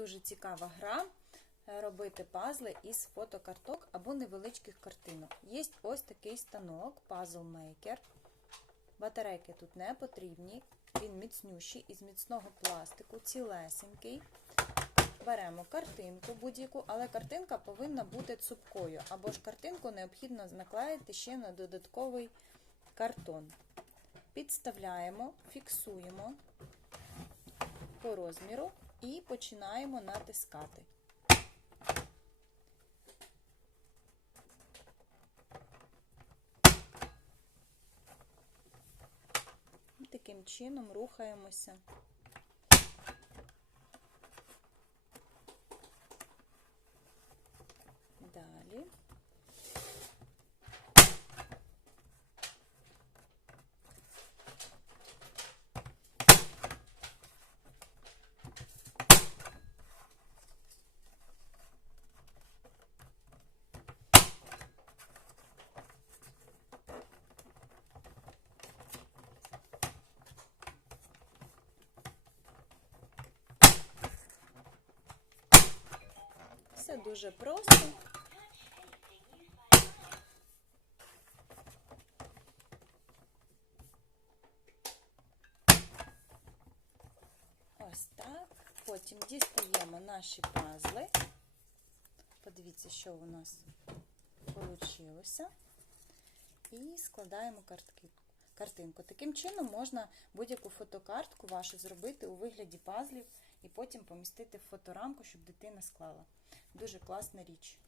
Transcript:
дуже цікава гра е, робити пазли із фотокарток або невеличких картинок. Є ось такий станок, Puzzle Maker. Батарейки тут не потрібні, він міцнющий із міцного пластику, цілесенький. Беремо картинку будь-яку, але картинка повинна бути цупкою, або ж картинку необхідно наклеїти ще на додатковий картон. Підставляємо, фіксуємо по розміру і починаємо натискати. Таким чином рухаємося. Далі. Все дуже просто. Ось так. Потім дістаємо наші пазли. Подивіться, що у нас вийшло. І складаємо картки, картинку. Таким чином можна будь-яку фотокартку вашу зробити у вигляді пазлів і потім помістити в фоторамку, щоб дитина склала. Дуже класна річ.